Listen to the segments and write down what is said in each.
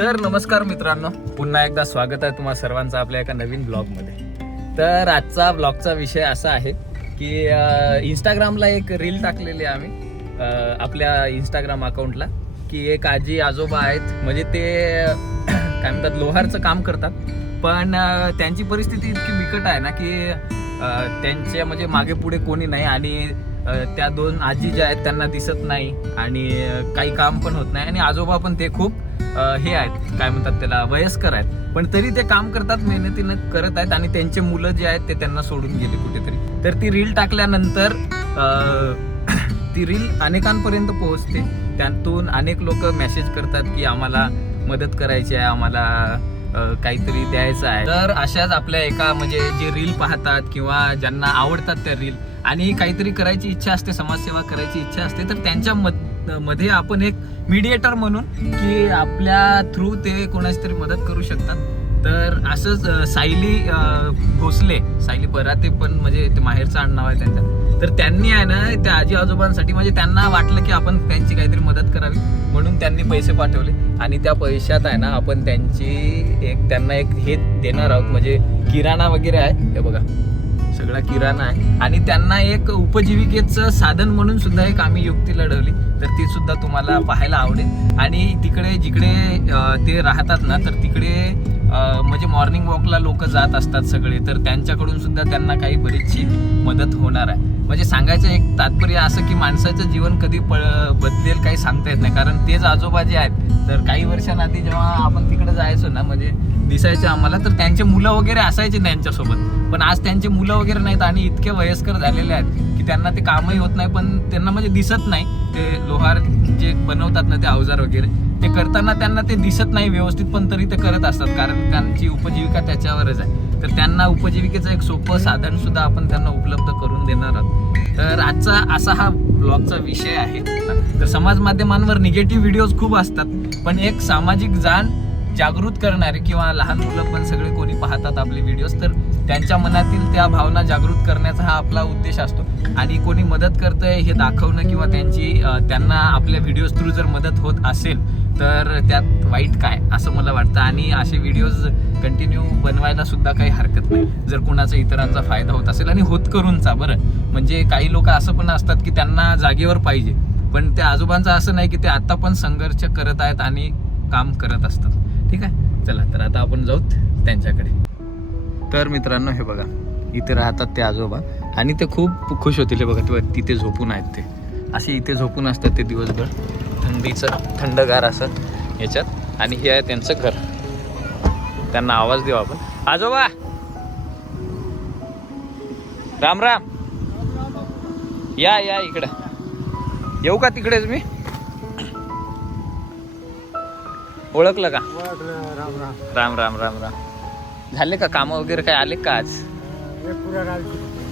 तर नमस्कार मित्रांनो पुन्हा एकदा स्वागत आहे तुम्हा सर्वांचं आपल्या एका नवीन ब्लॉगमध्ये. तर आजचा ब्लॉगचा विषय असा आहे की इंस्टाग्रामला एक रील टाकलेली आहे आम्ही आपल्या इंस्टाग्राम अकाउंटला की एक आजी आजोबा आहेत म्हणजे ते काय म्हणतात लोहारचं काम करतात. पण त्यांची परिस्थिती इतकी बिकट आहे ना की त्यांच्या म्हणजे मागे पुढे कोणी नाही आणि त्या दोन आजी ज्या आहेत त्यांना दिसत नाही आणि काही काम पण होत नाही. आणि आजोबा पण ते खूप हे आहेत काय म्हणतात त्याला वयस्कर आहेत. पण तरी ते काम करतात मेहनतीनं करत आहेत आणि त्यांचे मुलं जे आहेत ते त्यांना सोडून गेले कुठेतरी. तर ती रील टाकल्यानंतर ती रील अनेकांपर्यंत पोहोचते. त्यातून अनेक लोक मेसेज करतात की आम्हाला मदत करायची आहे आम्हाला काहीतरी द्यायचं आहे. तर अशाच आपल्या एका म्हणजे जे रील पाहतात किंवा ज्यांना आवडतात त्या रील आणि काहीतरी करायची इच्छा असते समाजसेवा करायची इच्छा असते तर त्यांच्या मध्ये आपण एक मीडिएटर म्हणून की आपल्या थ्रू ते कोणाची तरी मदत करू शकतात. तर असंच सायली भोसले सायली बराते पण म्हणजे ते माहेरचं आडनाव आहे त्यांचं. तर त्यांनी आहे ना त्या आजी आजोबांसाठी म्हणजे त्यांना वाटलं की आपण त्यांची काहीतरी मदत करावी म्हणून त्यांनी पैसे पाठवले. आणि त्या पैशात आहे ना आपण त्यांची एक त्यांना एक हे देणार आहोत. म्हणजे किराणा वगैरे आहे. हे बघा. सगळा किराणा आहे. आणि त्यांना एक उपजीविकेचं साधन म्हणून सुद्धा एक आम्ही युक्ती लढवली. तर ती सुद्धा तुम्हाला पाहायला आवडेल. आणि तिकडे जिकडे ते राहतात ना तर तिकडे म्हणजे मॉर्निंग वॉकला लोक जात असतात सगळे. तर त्यांच्याकडून सुद्धा त्यांना काही बरीचशी मदत होणार आहे. म्हणजे सांगायचं एक तात्पर्य असं की माणसाचं जीवन कधी पळ बदलेल काही सांगता येत नाही. कारण तेच आजोबा जे आहेत. तर काही वर्षांआधी जेव्हा आपण तिकडे जायचो ना म्हणजे दिसायचं आम्हाला तर त्यांचे मुलं वगैरे असायचे त्यांच्यासोबत. पण आज त्यांचे मुलं वगैरे नाहीत आणि इतके वयस्कर झालेले आहेत की त्यांना ते कामही होत नाही पण त्यांना म्हणजे दिसत नाही. ते लोहार जे बनवतात ना ते अवजार वगैरे ते करताना त्यांना ते दिसत नाही व्यवस्थित पण तरी ते करत असतात. कारण त्यांची उपजीविका त्याच्यावरच आहे. तर त्यांना उपजीविकेचं एक सोपं साधन सुद्धा आपण त्यांना उपलब्ध करून देणार आहोत. तर आजचा असा हा ब्लॉगचा विषय आहे. तर समाज माध्यमांवर निगेटिव्ह व्हिडिओज खूप असतात पण एक सामाजिक जाण जागृत करणारे किंवा लहान मुलं पण सगळे कोणी पाहतात आपले व्हिडिओज तर त्यांच्या मनातील त्या भावना जागृत करण्याचा हा आपला उद्देश असतो. आणि कोणी मदत करतंय हे दाखवणं किंवा त्यांची त्यांना आपल्या व्हिडिओज थ्रू जर मदत होत असेल तर त्यात वाईट काय असं मला वाटतं. आणि असे व्हिडिओज कंटिन्यू बनवायला सुद्धा काही हरकत नाही. जर कोणाचा इतरांचा फायदा होत असेल आणि होत करूनचा बरं. म्हणजे काही लोक असं पण असतात की त्यांना जागेवर पाहिजे. पण त्या आजोबांचं असं नाही की ते आता पण संघर्ष करत आहेत आणि काम करत असतात. ठीक आहे? चला तर आता आपण जाऊत त्यांच्याकडे. तर मित्रांनो हे बघा इथे राहतात ते आजोबा आणि ते खूप खुश होतील. हे बघा ते तिथे झोपून आहेत ते. असे इथे झोपून असतात ते दिवसभर. थंडीचं थंडगार असं याच्यात. आणि हे आहे त्यांचं घर. त्यांना आवाज देऊ आपण. आजोबा! राम राम! या या इकडं. येऊ का तिकडेच मी? ओळखलं का? राम राम. राम राम राम राम. झाले का कामं वगैरे काय आले का आज?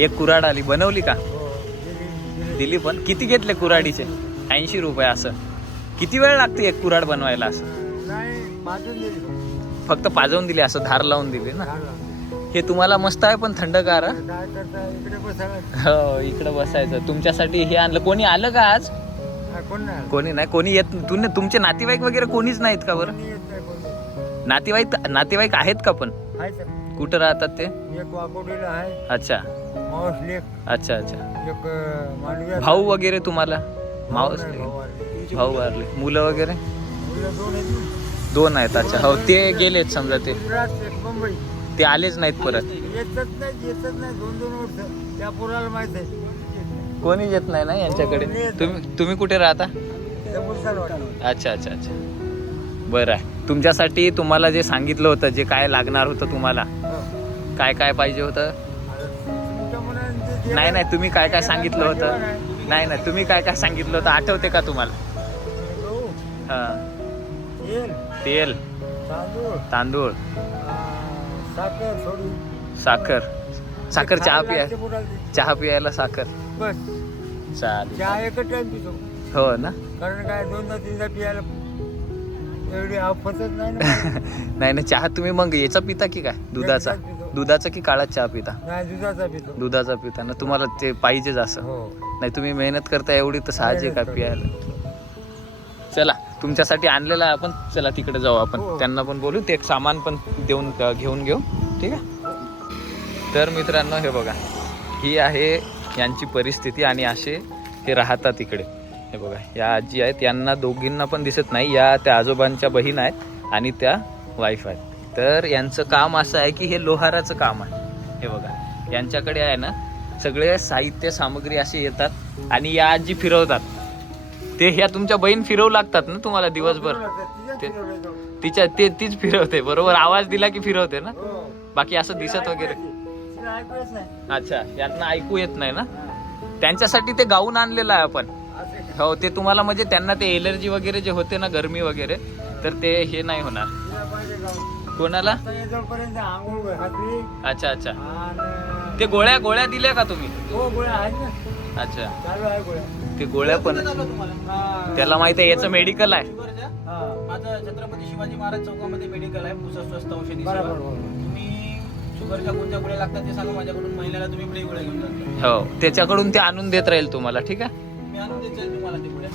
एक कुराड आली. बनवली का? दिली पण. किती घेतले कुराडीचे ऐंशी रुपये असं. किती वेळ लागते एक कुराड बनवायला असं? नाही फक्त पाजवून दिली असं धार लावून दिली ना? हे तुम्हाला मस्त आहे पण थंडगार हो? इकडे हो इकडं बसायचं. तुमच्यासाठी हे आणलं. कोणी आलं का आज? कोणी नाही. कोणी येत तुम्ही तुमचे नातेवाईक वगैरे कोणीच नाहीत का बरं? नातेवाईक नातेवाईक आहेत का पण? आहे. कुठं राहतात ते? एक वाकोडीला आहे. अच्छा. मावस अच्छा अच्छा. एक अं, मांडव्यात भाऊ वगैरे तुम्हाला? मावस नाही, भाऊ वारले. मुलं वगैरे? मुलं दोन आहेत. ना? दोन आहेत अच्छा. हो ते गेलेत समजा ते. गुजरात एक मुंबई. ते आलेच नाहीत परत. येतच नाही येतच नाही. दोन दोन वर्ष. त्या पोराला माहीत आहे. कोणी येत नाही ना यांच्याकडे? तुम्ही तुम्ही कुठे राहता. अच्छा अच्छा अच्छा. बरं आहे. तुमच्यासाठी तुम्हाला जे सांगितलं होतं जे काय लागणार होतं तुम्हाला हो. काय काय पाहिजे होतं? नाही नाही तुम्ही काय काय सांगितलं होतं? नाही. नाही तुम्ही काय काय सांगितलं होतं? आठवते का तुम्हाला? हा. तेल तेल तांदूळ साखर साखर. चहा पिया. चहा प्यायला साखर. चालेल. हो ना? कारण काय दोनदा तीनदा पियाला एवढी आफतच नाही ना. नाही चहा तुम्ही मग याचा पिता की काय? दुधाचा? दुधाचा पितो. दुधाचा की काळा चहा पिता? नाही दुधाचा पितो. दुधाचा पिता ना तुम्हाला ते पाहिजेच असं हो. नाही तुम्ही मेहनत करता एवढी तर साहजिक आहे पियाला चला तुमच्यासाठी आणलेला आहे आपण. चला तिकडे जाऊ आपण. हो. त्यांना पण बोलू ते एक सामान पण देऊन घेऊन घेऊ. ठीक आहे? तर मित्रांनो हे बघा. ही आहे यांची परिस्थिती आणि असे हे राहतात इकडे. हे बघा या आजी आहेत यांना दोघींना पण दिसत नाही या त्या आजोबांच्या बहीण आहेत आणि त्या वाईफ आहेत. तर यांचं काम असं आहे की हे लोहाराचं काम आहे. हे बघा यांच्याकडे आहे ना सगळे साहित्य सामग्री असे येतात आणि या आजी फिरवतात. ते ह्या तुमच्या बहीण फिरवू लागतात ना तुम्हाला दिवसभर? ते- तिच्या ते तीच फिरवते बरोबर? आवाज दिला की फिरवते ना? बाकी असं दिसत वगैरे. अच्छा यांना ऐकू येत नाही ना? त्यांच्यासाठी ते गाऊन आणलेलं आहे आपण. हो ते तुम्हाला म्हणजे त्यांना ते एलर्जी वगैरे जे होते ना गरमी वगैरे तर ते हे नाही होणार. कोणाला? अच्छा अच्छा. ते गोळ्या गोळ्या दिल्या का तुम्ही? हो गोळ्या आहेत ना अच्छा. चालू आहे गोळ्या ते गोळ्या पण हा. त्याला माहिती आहे याचं मेडिकल आहे. हा. माझं छत्रपती शिवाजी महाराज चौकामध्ये मेडिकल आहे पुसा स्वस्त औषधी शुगरच्या कोणत्या गोळ्या लागतात ते सांगा माझ्याकडून महिन्याला तुम्ही पुढे गोळ्या घेऊन जाता. हो त्याच्याकडून ते आणून देत राहील तुम्हाला ठीक आहे? मी आणून देते तुम्हाला ते गोळ्या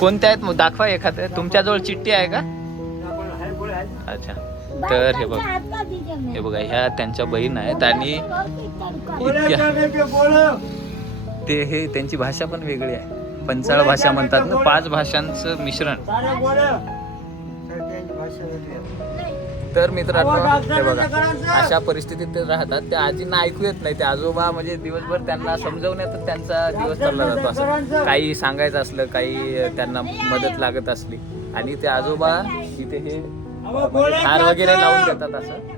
कोणत्या आहेत मग? दाखवा एखाद्या तुमच्याजवळ चिठ्ठी आहे का. अच्छा. तर हे बघ. हे बघा ह्या त्यांच्या बहीण आहेत आणि इतक्या. ते हे त्यांची भाषा पण वेगळी आहे. पंचाळ भाषा म्हणतात ना पाच भाषांचं मिश्रण. तर मित्रांनो हे बघा. अशा परिस्थितीत ते राहतात. त्या आजींना ऐकू येत नाही. ते आजोबा म्हणजे दिवसभर त्यांना समजवण्यातच त्यांचा दिवस चालला जातो असं. काही सांगायचं असलं काही त्यांना मदत लागत असली. आणि ते आजोबा इथे हे म्हणजे हार वगैरे. लावून देतात असं.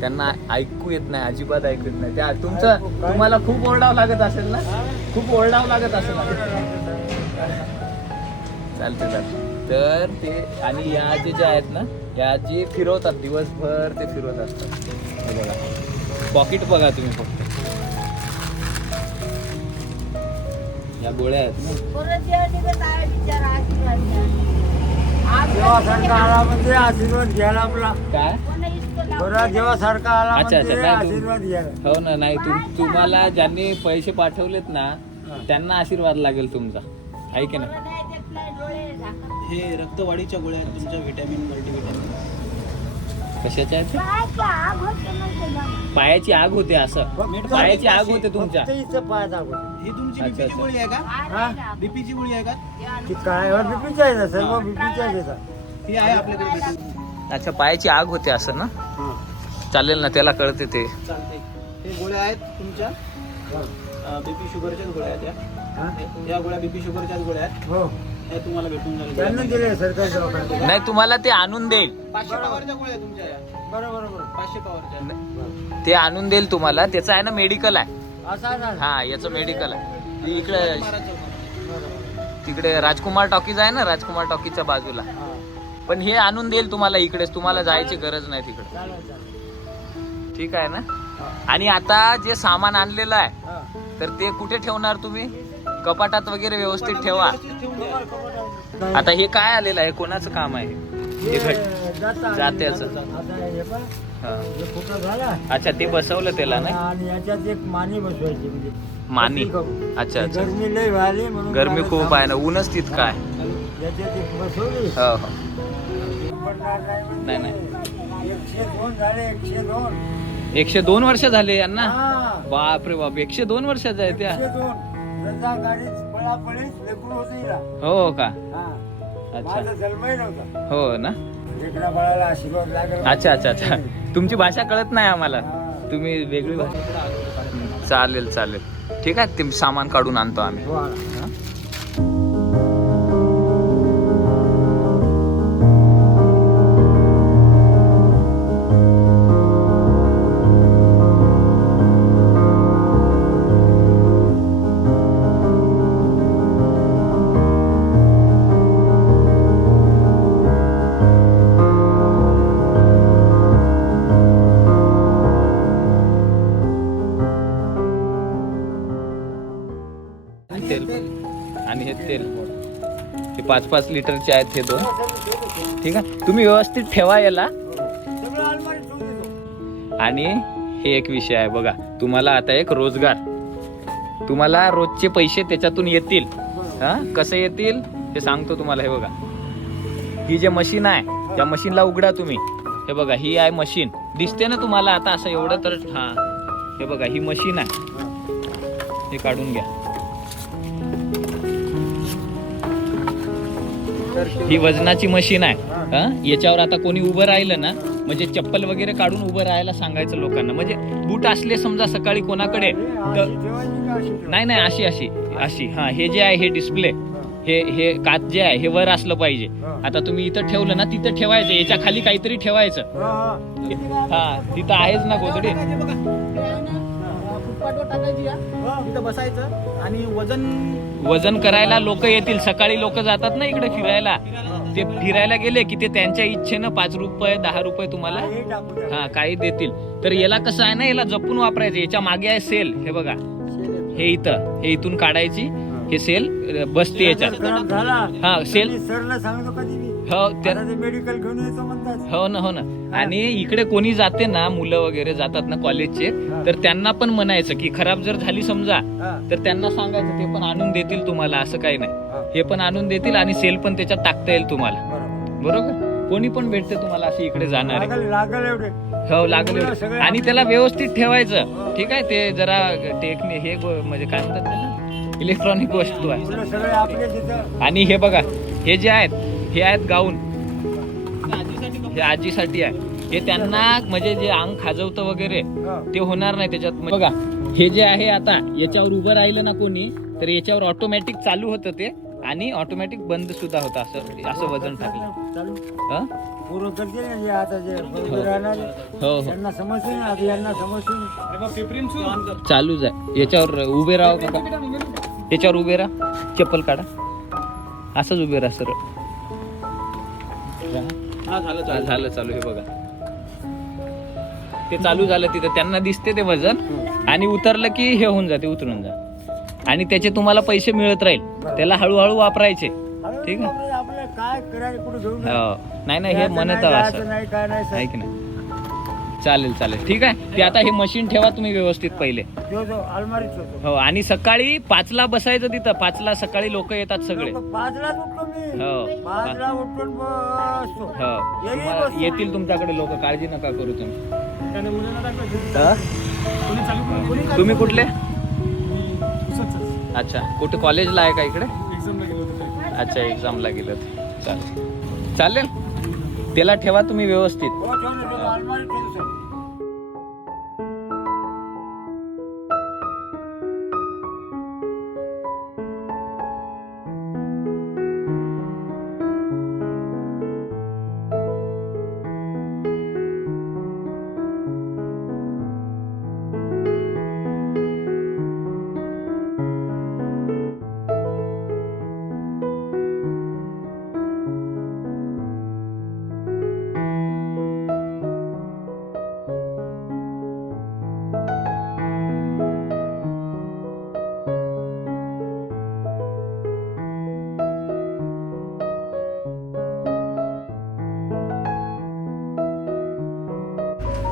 त्यांना ऐकू येत नाही अजिबात ऐकू येत नाही. त्या तुमचं तुम्हाला खूप ओरडावं लागत असेल ना? खूप ओरडावं लागत असेल. चालते चालते तर ते आणि या आजी ज्या आहेत ना या आजी फिरवतात दिवसभर ते फिरवत असतात. हे बघा. पॉकेट बघा तुम्ही फक्त. या गोळ्या आहेत. ना जेव्हा आला म्हणजे आशीर्वाद घ्यायला आपला. काय? बरं जेव्हा सारखा आला अच्छा, अच्छा. नाही, तुम- आशीर्वाद घ्यायला. हो ना नाही तुम तुम्हाला ज्यांनी पैसे पाठवलेत ना. त्यांना आशीर्वाद लागेल तुमचा. आहे की नाही? हे रक्तवाढीच्या गोळ्या आहेत तुमच्या व्हिटॅमिन मल्टीव्हिटॅमिन कशाच्या? आहेत पायाची आग होते असं. पायाची आग होते तुमच्या. ही तुमची अच्छा, बीपीची. गोळी आहे का? हा? बीपीची गोळी आहे का? ती काय? बीपीच्या आहे सर्व बीपीच्या येतात ही आहे आपल्याकडे. अच्छा पायाची आग होते असं ना? चालेल ना त्याला कळते ते. हे गोळ्या आहेत तुमच्या. बीपी शुगरच्याच गोळ्या आहेत हा? या या गोळ्या बीपी शुगरच्याच गोळ्या आहेत. हो. हे तुम्हाला भेटून त्यांना जाईल दिले सरकारी दवाखान्यात. नाही तुम्हाला ते आणून देईल. पाचशे पॉवरच्या गोळ्या आहेत तुमच्या या. बरोबर बरोबर. पाचशे पॉवरच्या. ते आणून देईल तुम्हाला. त्याचं आहे ना मेडिकल आहे. असं आहे ना हा याचं मेडिकल आहे. इकडे महाराज चौकामध्ये बरोबर. तिकडे राजकुमार टॉकीज आहे ना राजकुमार टॉकीजच्या बाजूला. हा. पण हे आणून देईल तुम्हाला इकडेच तुम्हाला जायची गरज नाही तिकडे. चालेल चालेल. ठीक आहे ना? आणि आता जे सामान आणलेलं आहे हा. तर ते कुठे ठेवणार तुम्ही? कपाटात वगैरे व्यवस्थित ठेवा. आता हे काय आलेलं आहे? कोणाचं काम आहे? जात्याचं. अच्छा ते बसवलं त्याला नाही आणि याच्यात एक मानी बसवायची म्हणजे. मानी. अच्छा अच्छा. गरमी लय व्हायली म्हणून गरमी मला खूप आहे ना? ऊनच तितकं आहे याच्यात एक बसवली. हो हो. नाही, नाही. एकशे दोन झाले एकशे दोन. एकशे दोन वर्ष झाले यांना. बापरे बाप एकशे दोन वर्षाच्या आहे त्या लेकरू होतं हिला. हो का? हा. अच्छा. माझा जन्मही नव्हता. हो ना? लेकरा बाळाला आशीर्वाद लागला. अच्छा अच्छा अच्छा. तुमची भाषा कळत नाही आम्हाला. हा. तुम्ही वेगळी भाषा. हं, चालेल चालेल. ठीक आहे ते सामान काढून आणतो आम्ही. हो, आला. पाच पाच लिटरचे आहेत हे दोन. ठीक आहे? तुम्ही व्यवस्थित ठेवा याला. आणि हे एक विषय आहे बघा. तुम्हाला आता एक रोजगार. तुम्हाला रोजचे पैसे त्याच्यातून येतील. हा? कसं येतील? हे सांगतो तुम्हाला हे बघा. ही जे मशीन आहे त्या मशीनला उघडा तुम्ही. हे बघा ही आहे मशीन. दिसते ना तुम्हाला आता असं एवढं तर? हा. हे बघा ही मशीन आहे. हे काढून घ्या. ही वजनाची मशीन आहे. हा? याच्यावर आता कोणी उभं राहिलं ना म्हणजे चप्पल वगैरे काढून उभं राहायला सांगायचं लोकांना. म्हणजे बूट असले समजा सकाळी कोणाकडे तर नाही नाही अशी अशी अशी. हा हे जे आहे हे डिस्प्ले हे हे काच जे आहे हे वर असलं पाहिजे. आता तुम्ही इथं ठेवलं ना तिथं ठेवायचं. याच्या खाली काहीतरी ठेवायचं. हा तिथं आहेच ना तिथं बसायचं आणि वजन वजन करायला लोक येतील. सकाळी लोक जातात ना इकडे फिरायला. ते फिरायला गेले की ते त्यांच्या इच्छेनं पाच रुपये दहा रुपये तुम्हाला हा काही देतील. तर याला कसं आहे ना याला जपून वापरायचं. याच्या मागे आहे सेल हे बघा. हे इथं हे इथून काढायची. हे सेल बसते याच्यात. हा सेल. सरला सांगतो कधी हो त्या मेडिकल घेऊन येतो म्हणतात. हो ना हो ना. आणि इकडे कोणी जाते ना मुलं वगैरे जातात ना कॉलेजचे तर त्यांना पण म्हणायचं की खराब जर झाली समजा. तर त्यांना सांगायचं ते पण आणून देतील तुम्हाला असं काही नाही. हा. पण आणून देतील आणि सेल पण त्याच्यात टाकता येईल तुम्हाला. बरोबर. कोणी पण भेटते तुम्हाला अशी इकडे जाणार. लागल हो लागले आणि त्याला व्यवस्थित ठेवायचं. ठीक आहे ते जरा टेक्निक हे म्हणजे काय म्हणतात इलेक्ट्रॉनिक वस्तू आहे. आणि हे बघा हे जे आहेत हे आहेत गाऊन. हे आजीसाठी आहे. हे त्यांना म्हणजे जे अंग खाजवतं वगैरे. ते होणार नाही त्याच्यात. बघा हे जे आहे आता याच्यावर उभं राहिलं ना कोणी तर याच्यावर ऑटोमॅटिक चालू होतं ते आणि ऑटोमॅटिक बंद सुद्धा होतं असं असं वजन टाकलं. चालू हं? पूर्ण करते ना जे आता जे उभे राहणारे हो हो. चालूच आहे याच्यावर उभे राहा. याच्यावर उभे राहा. चप्पल काढा. असंच उभे राहा हा झालं झालं चालू हे बघा. ते चालू झालं तिथं. त्यांना दिसते ते वजन. आणि उतरलं की हे होऊन जाते उतरून जा. आणि त्याचे तुम्हाला पैसे मिळत राहील. त्याला हळूहळू वापरायचे. ठीक आहे. काय कुठे हो. नाही नाही हे म्हणत असं. चालेल चालेल. ठीक आहे? ते आता हे मशीन ठेवा तुम्ही व्यवस्थित पहिले. जो जो अलमारीत होतो हो आणि सकाळी पाचला बसायचं तिथं. पाचला सकाळी लोक येतात सगळे. लोकं पाचला उठलो मी. हो. पाचला उठून बसतो. हो. येईल तुम्हाला बसून. येतील तुमच्याकडे लोक. काळजी नका करू तुम्ही. हा? तुम्ही कुठले? अच्छा. कुठे कॉलेजला आहे का इकडे? अच्छा एक्झामला गेलं चालेल. चालेल? त्याला ठेवा तुम्ही व्यवस्थित. हो, अलमारीत ठेवतो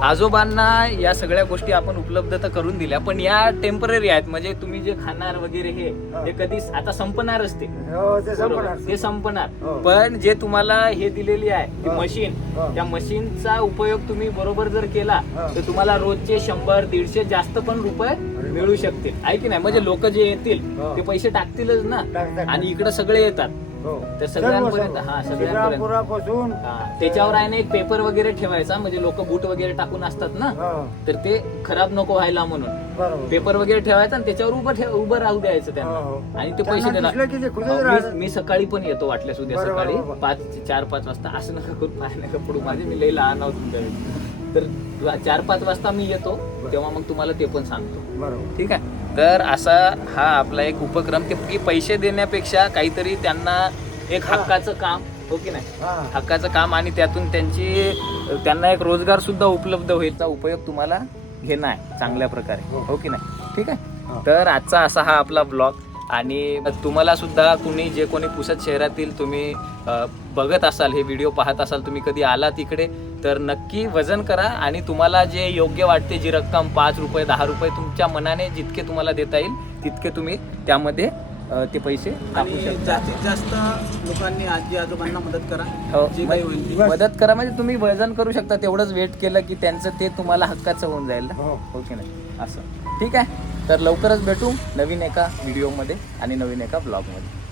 आजोबांना या सगळ्या गोष्टी आपण उपलब्ध तर करून दिल्या पण या टेंपररी आहेत म्हणजे तुम्ही जे खाणार वगैरे हे हे कधी आता संपणारच ते हो ते संपणार ते हो. पण जे तुम्हाला हे दिलेली आहे ती. मशीन. त्या मशीनचा उपयोग तुम्ही बरोबर जर केला. तर तुम्हाला रोजचे शंभर दीडशे जास्त पण रुपये मिळू शकतील आहे की नाही म्हणजे लोक जे येतील हो. ते पैसे टाकतीलच ना टाकतात. आणि इकडे सगळे येतात हो. तर सगळ्यांपर्यंत-. हा, सगळ्यांपर्यंत. हा, त्याच्यावर आहे ना एक पेपर वगैरे ठेवायचा म्हणजे लोक बूट वगैरे टाकून असतात ना हो, तर ते खराब नको व्हायला म्हणून बरोबर पेपर वगैरे ठेवायचा आणि त्याच्यावर उभं ठेव उभं राहू द्यायचं त्यांना हो. आणि ते पैसे देणार दिसलं की ते खुदच राहतात. मी- मी सकाळी पण येतो वाटल्यास उद्या सकाळी. पाच चार पाच वाजता असं नका करू पाय नका पडू माझे मी लई लहान आहोत तुमच्या तर चार पाच वाजता मी येतो तेव्हा मग तुम्हाला ते पण सांगतो. बरोबर. ठीक आहे? तर असा हा आपला एक उपक्रम की पैसे देण्यापेक्षा काहीतरी त्यांना एक हक्काचं काम हो की नाही? हा. हक्काचं काम आणि त्यातून त्यांची त्यांना एक रोजगार सुद्धा उपलब्ध होईलचा उपयोग तुम्हाला घेणं आहे चांगल्या प्रकारे. हो. की नाही? ठीक आहे? हा. तर आजचा असा हा आपला ब्लॉग आणि तुम्हाला सुद्धा कुणी जे कोणी पुसद शहरातील तुम्ही बघत असाल हे व्हिडिओ पाहत असाल तुम्ही कधी आला तिकडे तर नक्की वजन करा आणि तुम्हाला जे योग्य वाटते जी रक्कम पाच रुपये दहा रुपये तुमच्या मनाने जितके तुम्हाला देता येईल तितके तुम्ही त्यामध्ये ते पैसे टाकू शकता. जास्तीत जास्त लोकांनी आजी आजोबांना मदत करा हो जे काही होईल ती. मदत करा म्हणजे तुम्ही वजन करू शकता तेवढंच वेट केलं की त्यांचं ते तुम्हाला हक्काचं होऊन जाईल ना? हो. हो की नाही? असं. ठीक आहे. तर लवकरच भेटू नवीन एका व्हिडिओमध्ये आणि नवीन एका ब्लॉगमध्ये